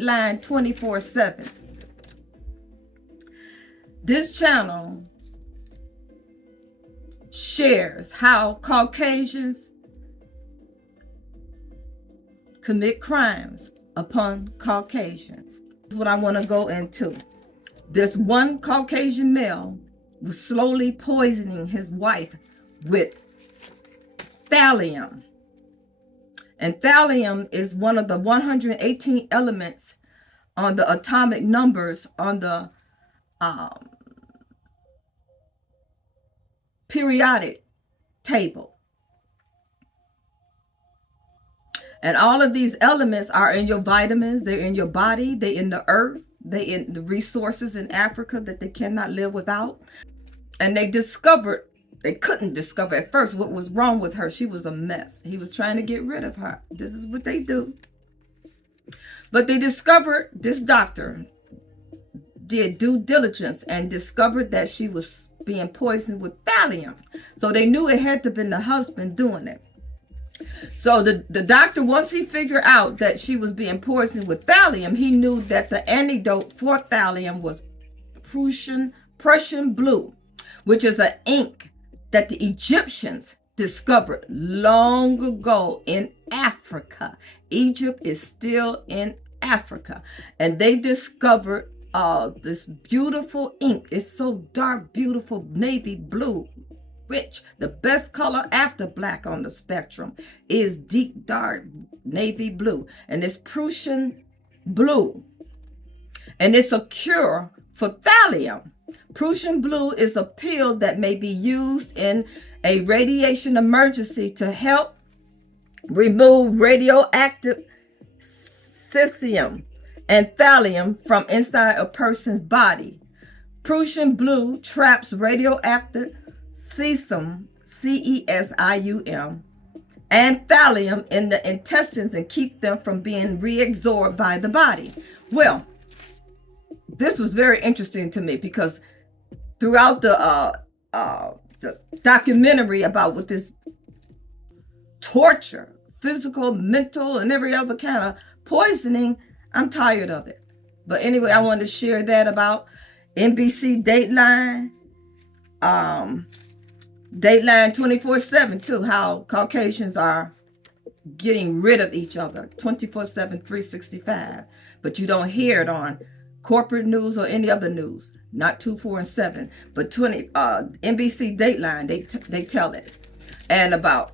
Line 24/7. This channel shares how Caucasians commit crimes upon Caucasians. This is what I want to go into. This one Caucasian male was slowly poisoning his wife with thallium. And thallium is one of the 118 elements on the atomic numbers on the periodic table. And all of these elements are in your vitamins, they're in your body, they're in the earth, they're in the resources in Africa that they cannot live without. And they couldn't discover at first what was wrong with her. She was a mess. He was trying to get rid of her. This is what they do. But they discovered, this doctor did due diligence and discovered that she was being poisoned with thallium. So they knew it had to have been the husband doing it. So the doctor, once he figured out that she was being poisoned with thallium, he knew that the antidote for thallium was Prussian blue, which is an ink that the Egyptians discovered long ago in Africa. Egypt is still in Africa. And they discovered this beautiful ink. It's so dark, beautiful, navy blue, rich. The best color after black on the spectrum is deep, dark, navy blue. And it's Prussian blue. And it's a cure for thallium. Prussian blue is a pill that may be used in a radiation emergency to help remove radioactive cesium and thallium from inside a person's body. Prussian blue traps radioactive cesium, C-E-S-I-U-M, and thallium in the intestines and keep them from being reabsorbed by the body. Well, this was very interesting to me because throughout the documentary about what this torture, physical, mental, and every other kind of poisoning, I'm tired of it. But anyway, I wanted to share that about NBC Dateline, Dateline 24/7 too, how Caucasians are getting rid of each other 24/7, 365. But you don't hear it on corporate news or any other news. Not 2, 4, and 7, but NBC Dateline, they tell it. And about